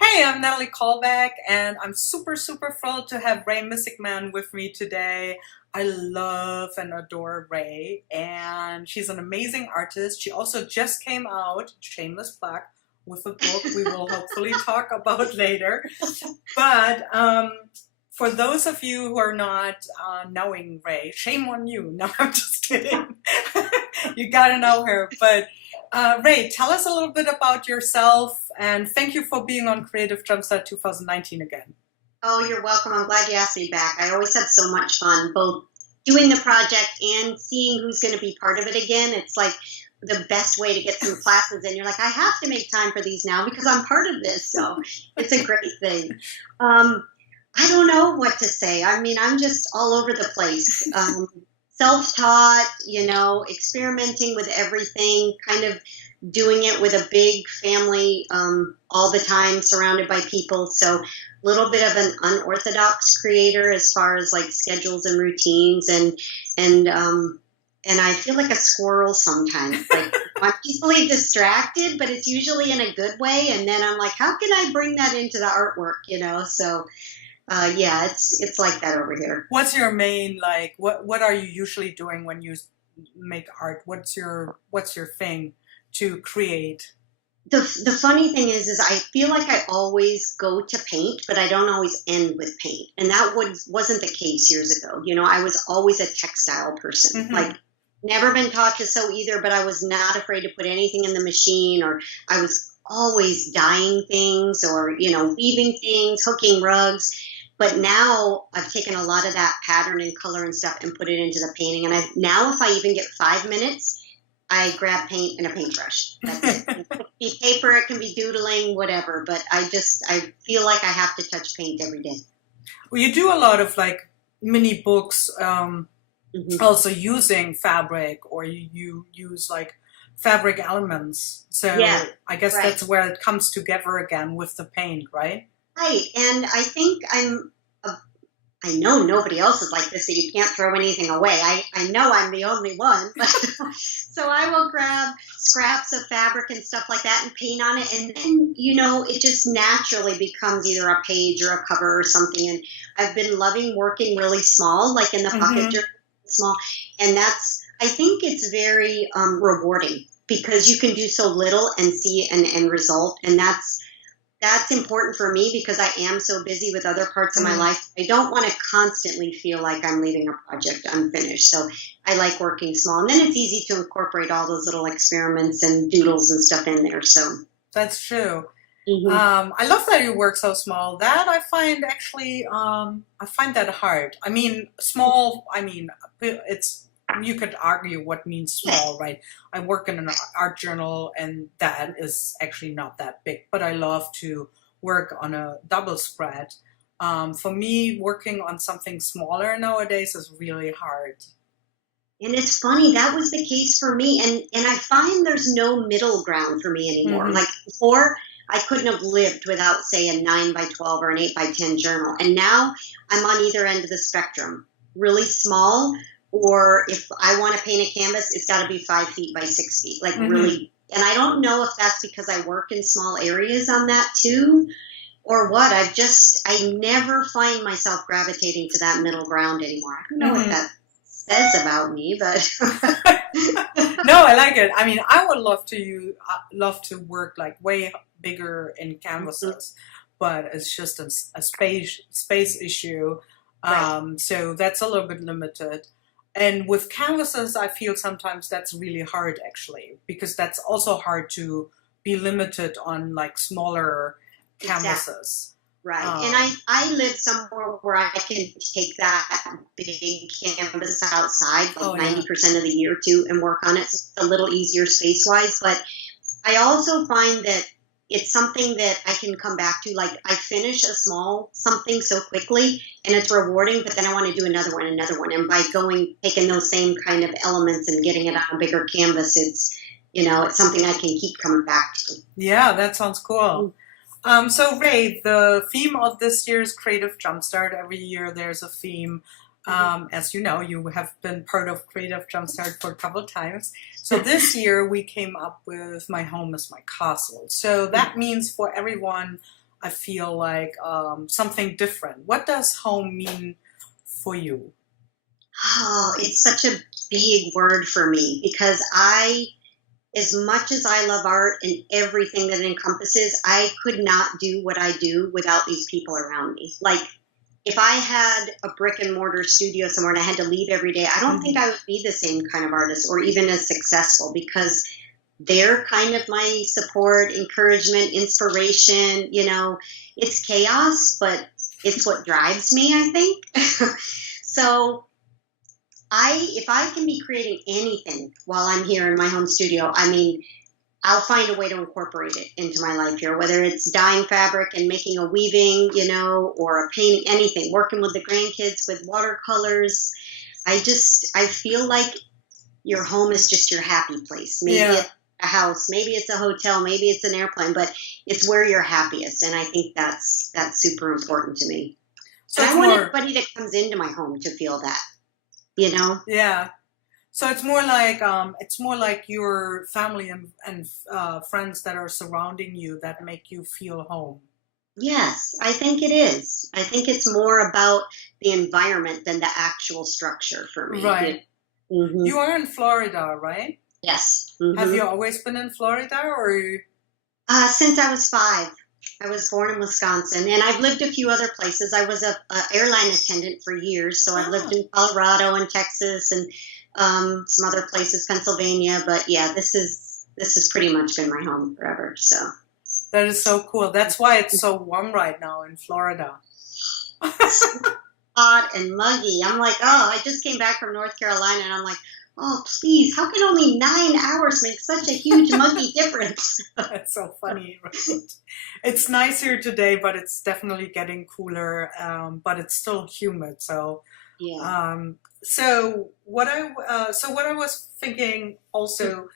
Hey, I'm Natalie Callback, and I'm super thrilled to have Rae Missgiman with me today. I love and adore Rae, and she's an amazing artist. She also just came out, shameless plug, with a book we will hopefully talk about later. But for those of you who are not knowing Rae, shame on you. No, I'm just kidding. You gotta know her. But Rae, tell us a little bit about yourself, and thank you for being on Creative Jumpstart 2019 again. Oh, you're welcome. I'm glad you asked me back. I always had so much fun, both doing the project and seeing who's going to be part of it again. It's like the best way to get some classes in. You're like, I have to make time for these now because I'm part of this. So it's a great thing. I don't know what to say. I mean, I'm just all over the place. Self-taught, experimenting with everything, kind of doing it with a big family all the time, surrounded by people. So a little bit of an unorthodox creator as far as like schedules and routines, and I feel like a squirrel sometimes. Like I'm easily distracted, but it's usually in a good way. And then I'm like, how can I bring that into the artwork? So yeah, it's like that over here. What's your main like? What are you usually doing when you make art? What's your thing to create? The funny thing is I feel like I always go to paint, but I don't always end with paint. And that wasn't the case years ago. I was always a textile person. Hmm. Like never been taught to sew either, but I was not afraid to put anything in the machine, or I was always dyeing things or, weaving things, hooking rugs. But now I've taken a lot of that pattern and color and stuff and put it into the painting. And now if I even get 5 minutes, I grab paint and a paintbrush. That's it. It can be paper, it can be doodling, whatever. But I feel like I have to touch paint every day. Well, you do a lot of like mini books, Hmm. also using fabric, or you use like fabric elements. Yeah, So I guess right. that's where it comes together again with the paint, right? Right. And I think I know nobody else is like this, so you can't throw anything away. I know I'm the only one. So I will grab scraps of fabric and stuff like that and paint on it. And then, it just naturally becomes either a page or a cover or something. And I've been loving working really small, like in the pocket Mm-hmm. journal, small. And I think it's very rewarding because you can do so little and see an end result. And that's important for me because I am so busy with other parts of my Mm. life. I don't want to constantly feel like I'm leaving a project unfinished. So I like working small. And then it's easy to incorporate all those little experiments and doodles and stuff in there. So, That's true. hmm. I love that you work so small. That I find actually, I find that hard. I mean, small. I mean, it's you could argue what means Yeah. small, right? I work in an art journal, and that is actually not that big. But I love to work on a double spread. For me, working on something smaller nowadays is really hard. And it's funny, that was the case for me. And I find there's no middle ground for me anymore. Hmm. Like before, I couldn't have lived without, say, a 9 by 12 or an 8 by 10 journal. And now I'm on either end of the spectrum, really small, or if I want to paint a canvas, it's got to be 5 feet by 6 feet, like Hmm. really. And I don't know if that's because I work in small areas on that too, or what. I never find myself gravitating to that middle ground anymore. I don't know what Hmm. that says about me, but No, I like it. I mean, I would love to work like way bigger in canvases, but it's just a space issue. right, So that's a little bit limited. And with canvases, I feel sometimes that's really hard actually, because that's also hard to be limited on like smaller exactly. canvases. Right. And Um, I live somewhere where I can take that big canvas outside like oh yeah. 90% of the year too and work on it. So it's a little easier space wise. But I also find that it's something that I can come back to. Like I finish a small something so quickly and it's rewarding, but then I want to do another one. And by taking those same kind of elements and getting it on a bigger canvas, it's something I can keep coming back to. Yeah, that sounds cool. So Ray, the theme of this year's Creative Jumpstart, every year there's a theme. Mhm. As you know, you have been part of Creative Jumpstart for a couple of times. So this year we came up with My Home is My Castle. So that means for everyone I feel like something different. What does home mean for you? Oh, it's such a big word for me because as much as I love art and everything that it encompasses, I could not do what I do without these people around me. Like, if I had a brick and mortar studio somewhere and I had to leave every day, I don't think I would be the same kind of artist or even as successful because they're kind of my support, encouragement, inspiration. It's chaos, but it's what drives me, I think. So if I can be creating anything while I'm here in my home studio, I mean, I'll find a way to incorporate it into my life here, whether it's dyeing fabric and making a weaving, or a painting, anything, working with the grandkids with watercolors. I feel like your home is just your happy place. Maybe it's a house, maybe it's a hotel, maybe it's an airplane, but it's where you're happiest. And I think that's super important to me. So I want everybody that comes into my home to feel that, Yeah. So it's more like your family and friends that are surrounding you that make you feel home. Yes, I think it is. I think it's more about the environment than the actual structure for me. Right. You are in Florida, right? Yes. Have you always been in Florida, or? Since I was 5. I was born in Wisconsin, and I've lived a few other places. I was a airline attendant for years, so I've lived in Colorado and Texas and some other places, Pennsylvania. But yeah, this has pretty much been my home forever. So that is so cool. That's why it's so warm right now in Florida. Hot and muggy. I'm like, I just came back from North Carolina, and I'm like, oh, please, how can only 9 hours make such a huge muggy difference? That's so funny, right? It's nice here today, but it's definitely getting cooler, but it's still humid. So, yeah. So what I was thinking also,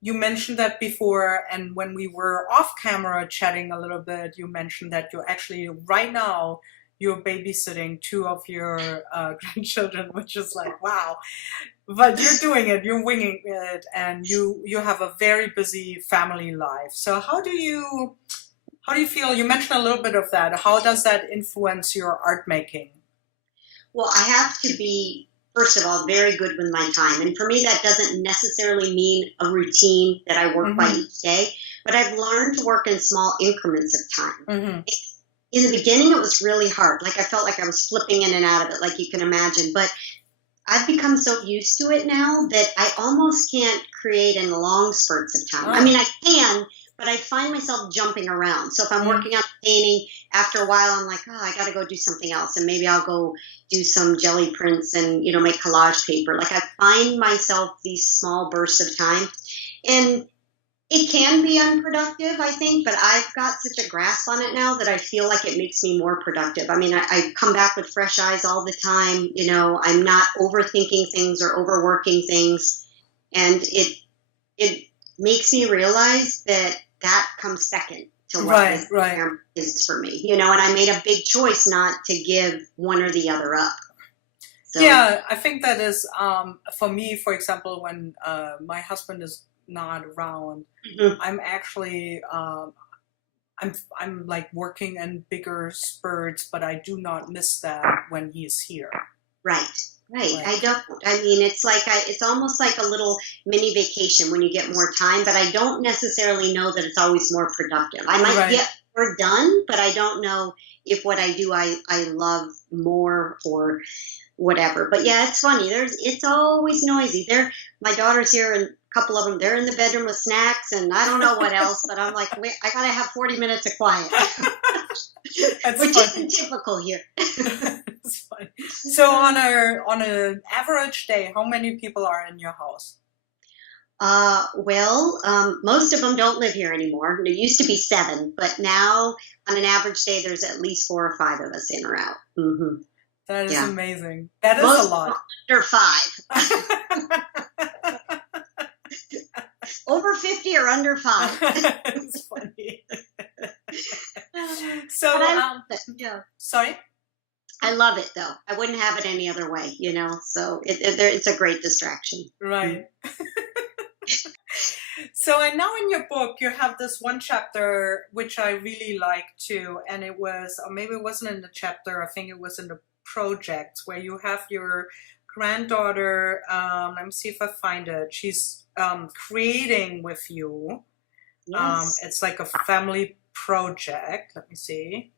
you mentioned that before, and when we were off camera chatting a little bit, you mentioned that you actually right now you're babysitting 2 of your grandchildren, which is like, wow. But you're doing it, you're winging it, and you have a very busy family life. So how do you feel? You mentioned a little bit of that. How does that influence your art making? Well, I have to be, first of all, very good with my time. And for me, that doesn't necessarily mean a routine that I work by each day, but I've learned to work in small increments of time. In the beginning, it was really hard. Like I felt like I was flipping in and out of it, like you can imagine. But I've become so used to it now that I almost can't create in long spurts of time. I mean, I can, but I find myself jumping around. So if I'm working on a painting, after a while, I'm like, I got to go do something else. And maybe I'll go do some jelly prints and, make collage paper. Like I find myself these small bursts of time. And it can be unproductive, I think, but I've got such a grasp on it now that I feel like it makes me more productive. I mean, I come back with fresh eyes all the time. I'm not overthinking things or overworking things. And it makes me realize that comes second to what this program is for me. And I made a big choice not to give one or the other up. So. Yeah, I think that is, for me, for example, when my husband is not around, I'm actually I'm like working in bigger spurts, but I do not miss that when he's here. Right. I mean, it's almost like a little mini vacation when you get more time, but I don't necessarily know that it's always more productive. I might get more done, but I don't know if what I do I love more or whatever. But yeah, it's funny. It's always noisy. My daughter's here, and a couple of them, they're in the bedroom with snacks, and I don't know what else. But I'm like, wait, I gotta have 40 minutes of quiet, which isn't typical here. It's funny. So on an average day, how many people are in your house? Most of them don't live here anymore. There used to be 7, but now on an average day, there's at least 4 or 5 of us in or out. That is amazing. That is a lot. Under 5. Over 50 or under 5. It's funny. So, sorry? I love it, though. I wouldn't have it any other way, So it's a great distraction. Right. So I know in your book you have this one chapter which I really liked too, and it was, or maybe it wasn't in the chapter, I think it was in the project, where you have your granddaughter, let me see if I find it. She's creating with you. Yes. It's like a family project. Let me see.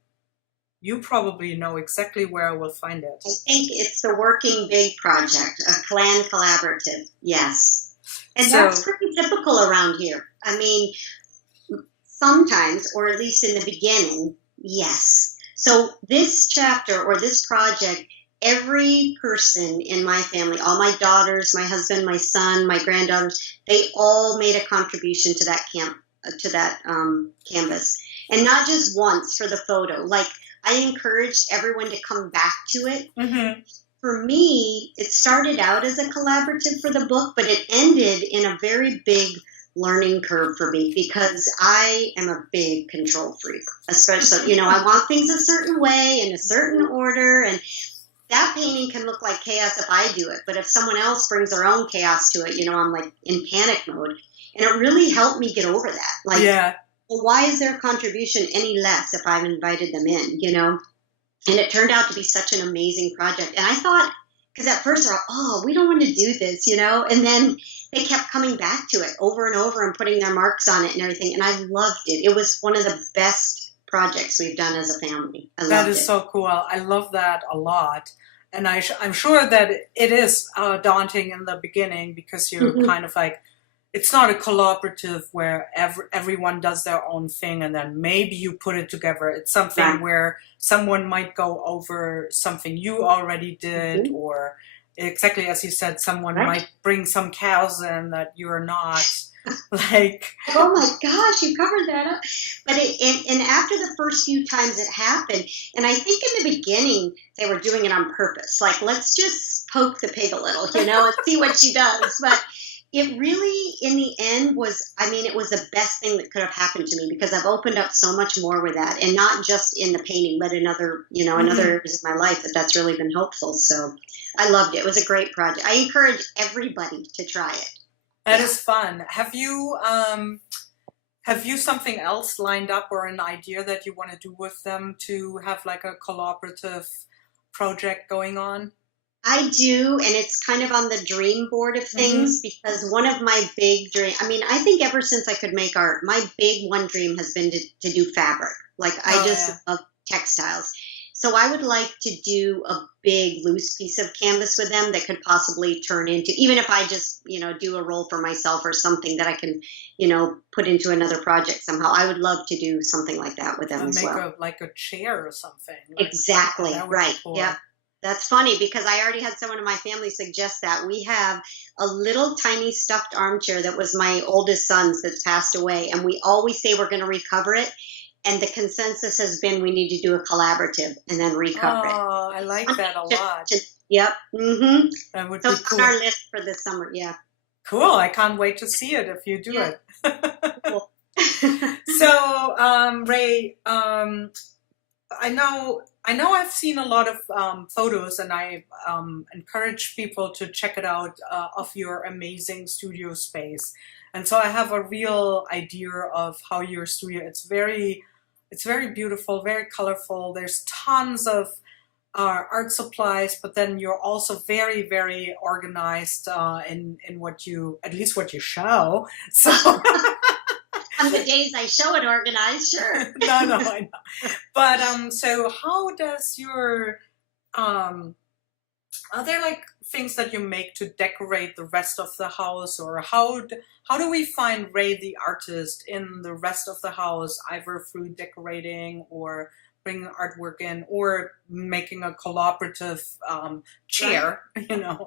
You probably know exactly where I will find it. I think it's the Working Big Project, a clan collaborative. Yes. And So, that's pretty typical around here. I mean, sometimes, or at least in the beginning, yes. So this chapter or this project, every person in my family, all my daughters, my husband, my son, my granddaughters, they all made a contribution to that canvas, and not just once for the photo. Like I encouraged everyone to come back to it. mm-hmm. For me, it started out as a collaborative for the book, but it ended in a very big learning curve for me because I am a big control freak, especially, I want things a certain way in a certain order. And that painting can look like chaos if I do it. But if someone else brings their own chaos to it, I'm like in panic mode. And it really helped me get over that. Like, Yeah. well, why is their contribution any less if I've invited them in, And it turned out to be such an amazing project. And I thought, because at first they're like, oh, we don't want to do this, And then they kept coming back to it over and over and putting their marks on it and everything. And I loved it. It was one of the best projects we've done as a family. That is so cool. I love that a lot. And I'm sure that it is daunting in the beginning because you're Mhm. kind of like, it's not a collaborative where everyone does their own thing and then maybe you put it together. It's something Right. where someone might go over something you already did, Mhm. or exactly as you said, someone Right. might bring some cows in that you're not. Like, Oh my gosh, you covered that up. But and after the first few times it happened, and I think in the beginning they were doing it on purpose. Like, let's just poke the pig a little, and see what she does. But it really, in the end, it was the best thing that could have happened to me because I've opened up so much more with that. And not just in the painting, but in other, in other areas of my life that's really been helpful. So I loved it. It was a great project. I encourage everybody to try it. that is fun. Have you something else lined up or an idea that you want to do with them to have like a collaborative project going on? I do, and it's kind of on the dream board of things because one of my big dreams, I think ever since I could make art, my big one dream has been to do fabric. Like, I just love textiles. So I would like to do a big loose piece of canvas with them that could possibly turn into, even if I just, do a roll for myself or something that I can, put into another project somehow. I would love to do something like that with them as well. Make a chair or something. Exactly, that would be right. cool. Yep. That's funny because I already had someone in my family suggest that. We have a little tiny stuffed armchair that was my oldest son's that's passed away, and we always say we're going to recover it. And the consensus has been we need to do a collaborative and then recover it. Oh, I like that a lot. Yep. Mm-hmm. That would So be it's cool. on our list for this summer. Yeah. Cool. I can't wait to see it if you do it. Cool. So, Rae, I know I've seen a lot of photos, and I encourage people to check it out of your amazing studio space. And so I have a real idea of how your studio. It's very beautiful, very colorful. There's tons of art supplies, but then you're also very, very organized in what you, at least what you show. So. On the days I show it organized, sure. No, I know. But so how does your are there like things that you make to decorate the rest of the house, or how do we find Rae the artist in the rest of the house, either through decorating or bringing artwork in or making a collaborative chair, Right.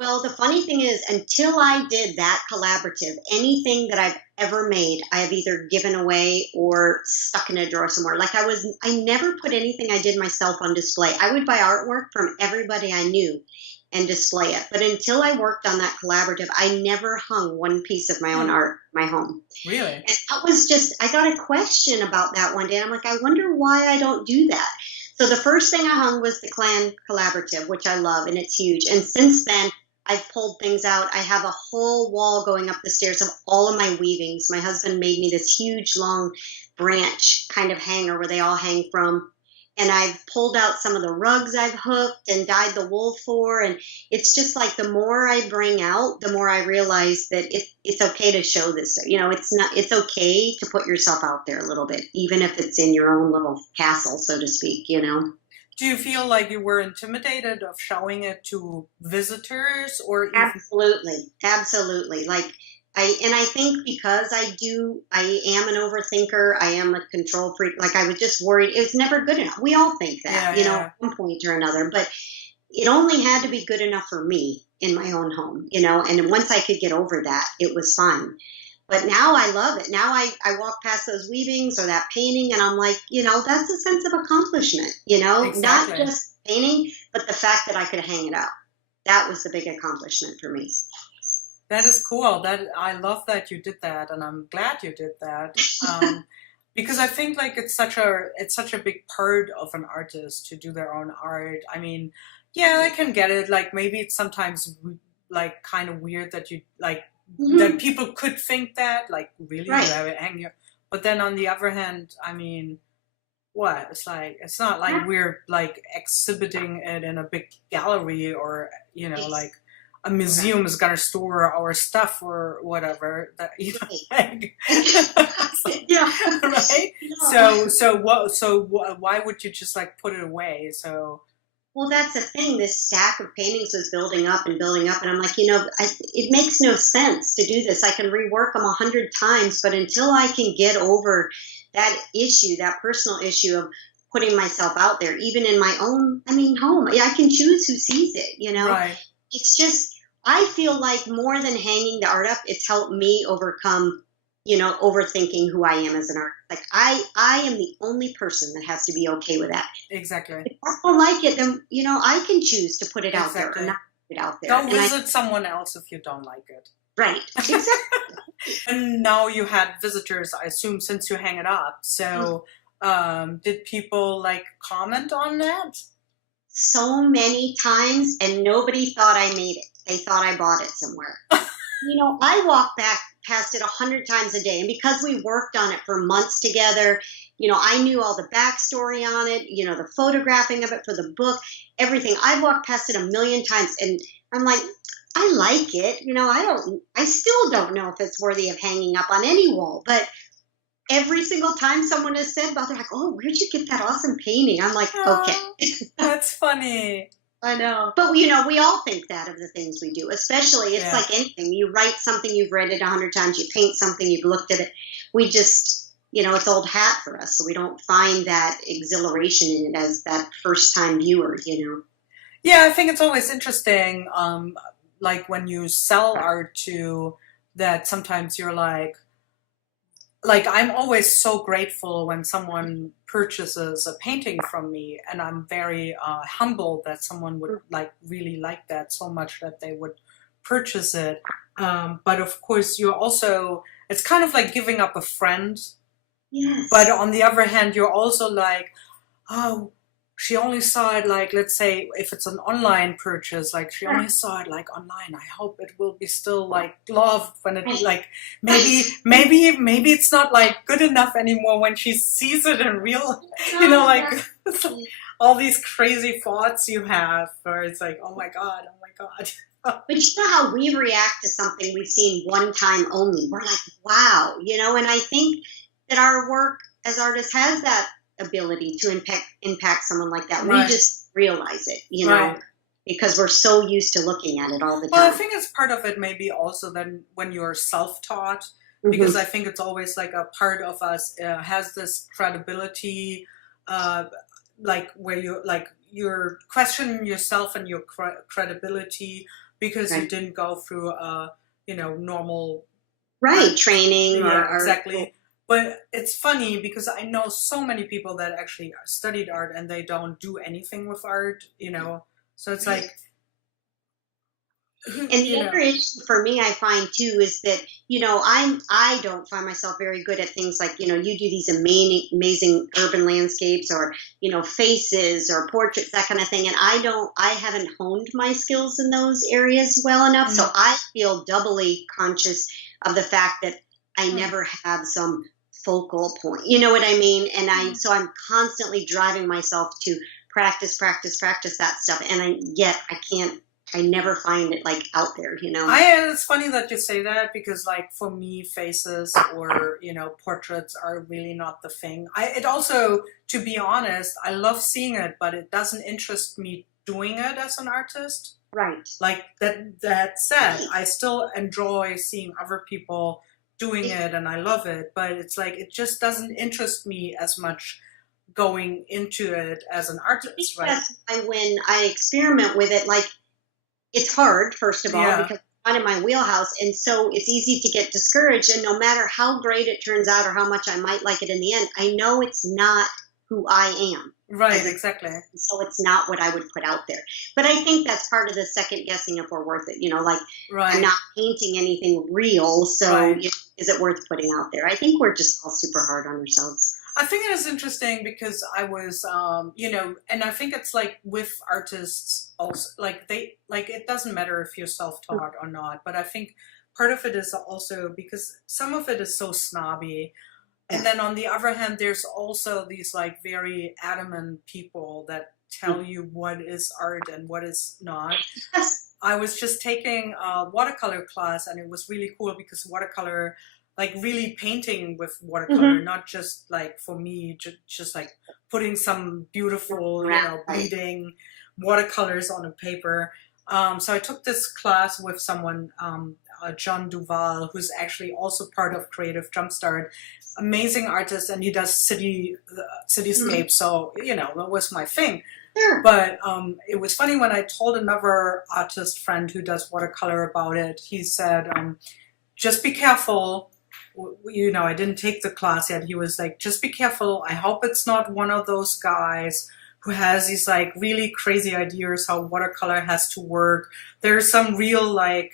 Well, the funny thing is, until I did that collaborative, anything that I've ever made, I have either given away or stuck in a drawer somewhere. Like I never put anything I did myself on display. I would buy artwork from everybody I knew and display it. But until I worked on that collaborative, I never hung one piece of my own art in my home. Really? And that was I got a question about that one day. And I'm like, I wonder why I don't do that. So the first thing I hung was the Clan Collaborative, which I love, and it's huge. And since then, I've pulled things out. I have a whole wall going up the stairs of all of my weavings. My husband made me this huge, long branch kind of hanger where they all hang from. And I've pulled out some of the rugs I've hooked and dyed the wool for. And it's just like the more I bring out, the more I realize that it's okay to show this stuff. You know, it's okay to put yourself out there a little bit, even if it's in your own little castle, so to speak, you know. Do you feel like you were intimidated of showing it to visitors or even? Absolutely. Absolutely. Like, I think because I am an overthinker, I am a control freak. Like I was just worried it was never good enough. We all think that, Yeah, you know, yeah. at one point or another, but it only had to be good enough for me in my own home, you know, and once I could get over that, it was fine. But now I love it. Now I walk past those weavings or that painting and I'm like, you know, that's a sense of accomplishment, you know, not Exactly. just painting, but the fact that I could hang it up. That was the big accomplishment for me. That is cool. That I love that you did that, and I'm glad you did that. Because I think like it's such a big part of an artist to do their own art. I mean, yeah, I can get it. Like maybe it's sometimes like kind of weird that you like that Hmm. people could think that like really you Right. have it hang your. But then on the other hand, I mean, what? It's like it's not like we're like exhibiting it in a big gallery or Yes. like a Right. museum is gonna store our stuff or whatever that like Yeah. right. No. So why would you just like put it away? So Well, that's the thing. This stack of paintings was building up and building up, and I'm like, you know, it makes no sense to do this. I can rework them 100 times, but until I can get over that issue, that personal issue of putting myself out there, even in my own, I mean, home, yeah, I can choose who sees it. You know, right, it's just I feel like more than hanging the art up, it's helped me overcome, you know, overthinking who I am as an artist. Like I am the only person that has to be okay with that. exactly, If I don't like it, then you know I can choose to put it out there or not exactly. put it out there. Go And I visit someone else if you don't like it. right, exactly. And now you had visitors, I assume, since you hang it up. So, did people like comment on that? So many times, and nobody thought I made it. They thought I bought it somewhere. You know, I walk back past it 100 times a day, and because we worked on it for months together, you know, I knew all the backstory on it. You know, the photographing of it for the book, everything. I've walked past it a million times, and I'm like, I like it. You know, I still don't know if it's worthy of hanging up on any wall, but every single time someone has said about, they're like, oh, where'd you get that awesome painting? I'm like, okay. Oh, that's funny. I know. But you know, we all think that of the things we do, especially it's Yeah, like anything. You write something, you've read it 100 times, you paint something, you've looked at it. We just, you know, it's old hat for us. So we don't find that exhilaration in it as that first time viewer, you know. yeah. I think it's always interesting, like when you sell art to that. Sometimes you're like I'm always so grateful when someone purchases a painting from me, and I'm very humble that someone would like really like that so much that they would purchase it. But of course, you're also it's kind of like giving up a friend. But Yes. on the other hand, you're also like, oh, she only saw it like, let's say, if it's an online purchase, like she only saw it like online. I hope it will be still like loved when it Right. like maybe it's not like good enough anymore when she sees it in real, No, like that's all these crazy thoughts you have where it's like, oh my god. but you know how we react to something we've seen one time only. We're like, wow, you know, and I think that our work as artists has that ability to impact someone like that. We Right, just realize it, you know, right. because we're so used to looking at it all the Well, I time. think it's part of it maybe also then when you're self-taught, because Hmm. I think it's always like a part of us has this credibility, uh, like where you're questioning yourself and your credibility because you Right. didn't go through a normal Right. art. Training Yeah, or exactly. But it's funny because I know so many people that actually studied art and they don't do anything with art. So it's right. like And the other issue for me, I find too, is that, I don't find myself very good at things like, you do these amazing urban landscapes or, faces or portraits, that kind of thing. And I haven't honed my skills in those areas well enough. So I feel doubly conscious of the fact that I never have some focal point. You know what I mean? And so I'm constantly driving myself to practice that stuff. And yet I never find it like out there, It's funny that you say that, because like for me, faces or, portraits are really not the thing. It also, to be honest, I love seeing it, but it doesn't interest me doing it as an artist. Right. Like that said, I still enjoy seeing other people doing it and I love it, but it's like, it just doesn't interest me as much going into it as an artist, right? That's why when I experiment with it, like, it's hard, first of all, because it's not in my wheelhouse. And so it's easy to get discouraged. And no matter how great it turns out or how much I might like it in the end, I know it's not who I am. Right, exactly. So it's not what I would put out there. But I think that's part of the second guessing if we're worth it. I'm not painting anything real. So is it worth putting out there? I think we're just all super hard on ourselves. I think it is interesting because I was, and I think it's like with artists also, it doesn't matter if you're self-taught or not, but I think part of it is also because some of it is so snobby. And then on the other hand, there's also these like very adamant people that tell you what is art and what is not. Yes. I was just taking a watercolor class and it was really cool because watercolor, like really painting with watercolor, not just like for me, just like putting some beautiful, bleeding watercolors on a paper. So I took this class with someone, John Duval, who's actually also part of Creative Jumpstart, amazing artist, and he does cityscapes. So, that was my thing. Sure. But it was funny when I told another artist friend who does watercolor about it, he said, just be careful. I didn't take the class yet. He was like, just be careful. I hope it's not one of those guys who has these like really crazy ideas how watercolor has to work. There's some real like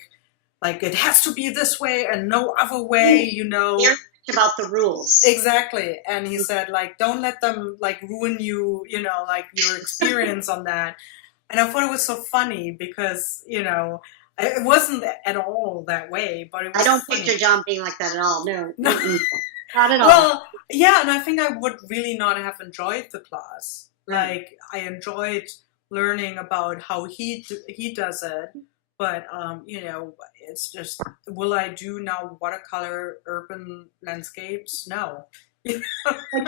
it has to be this way and no other way, They're about the rules. Exactly. And he said, like, don't let them like ruin you, like your experience on that. And I thought it was so funny because, it wasn't at all that way, but it was I don't funny. picture John being like that at all. No. Not at all. Well, yeah, and I think I would really not have enjoyed the class. Like, I enjoyed learning about how he does it, but it's just, will I do now watercolor urban landscapes? No. But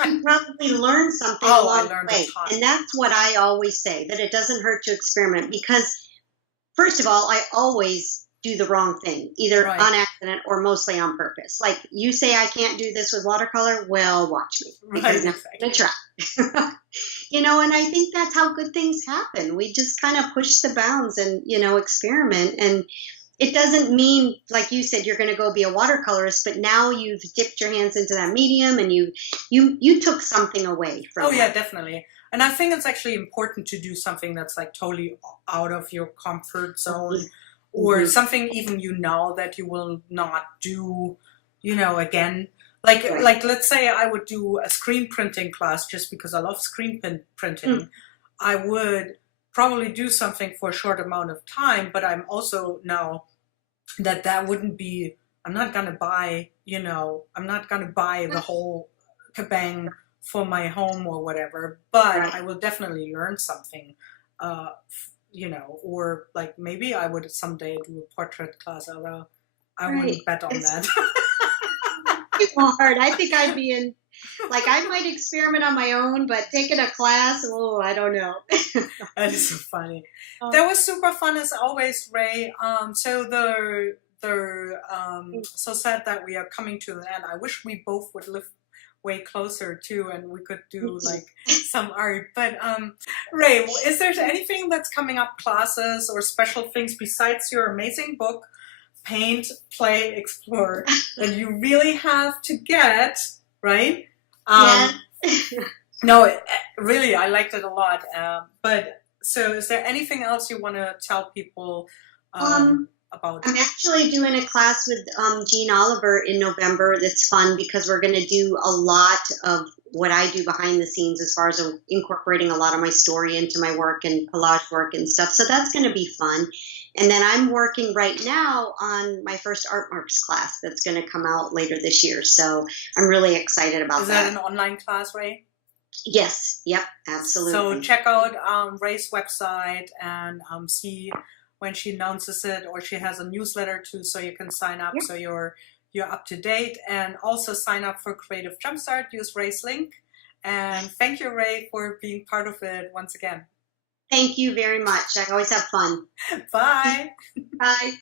you probably learned something along the way, and that's what I always say, that it doesn't hurt to experiment because. First of all, I always do the wrong thing, either on accident or mostly on purpose. Like, you say I can't do this with watercolor, well, watch me. Because I'm going to try. And I think that's how good things happen. We just kind of push the bounds and, experiment. And it doesn't mean, like you said, you're going to go be a watercolorist, but now you've dipped your hands into that medium and you took something away from it. Oh, yeah, definitely. And I think it's actually important to do something that's like totally out of your comfort zone or something even that you will not do, again. Like let's say I would do a screen printing class just because I love screen printing. I would probably do something for a short amount of time, but I'm also know that wouldn't be, I'm not going to buy, the whole kabang for my home or whatever, but I will definitely learn something, or like maybe I would someday do a portrait class, although I wouldn't bet on that. It's hard. I think I'd be in, like, I might experiment on my own, but taking a class, I don't know. That is so funny. That was super fun as always, Rae. So so sad that we are coming to the end. I wish we both would live way closer too, and we could do like some art. But Rae, is there anything that's coming up, classes or special things besides your amazing book, Paint, Play, Explore, that you really have to get, right? No, really, I liked it a lot. But so is there anything else you want to tell people? about? I'm actually doing a class with Jean Oliver in November that's fun because we're going to do a lot of what I do behind the scenes as far as incorporating a lot of my story into my work and collage work and stuff. So that's going to be fun. And then I'm working right now on my first art marks class that's going to come out later this year. So I'm really excited about Is that. that an online class, Rae? Yes. Yep. Absolutely. So check out Rae's website and see when she announces it, or she has a newsletter too, so you can sign up, so you're up to date. And also sign up for Creative Jumpstart. Use Rae's link. And thank you, Rae, for being part of it once again. Thank you very much. I always have fun. Bye. Bye.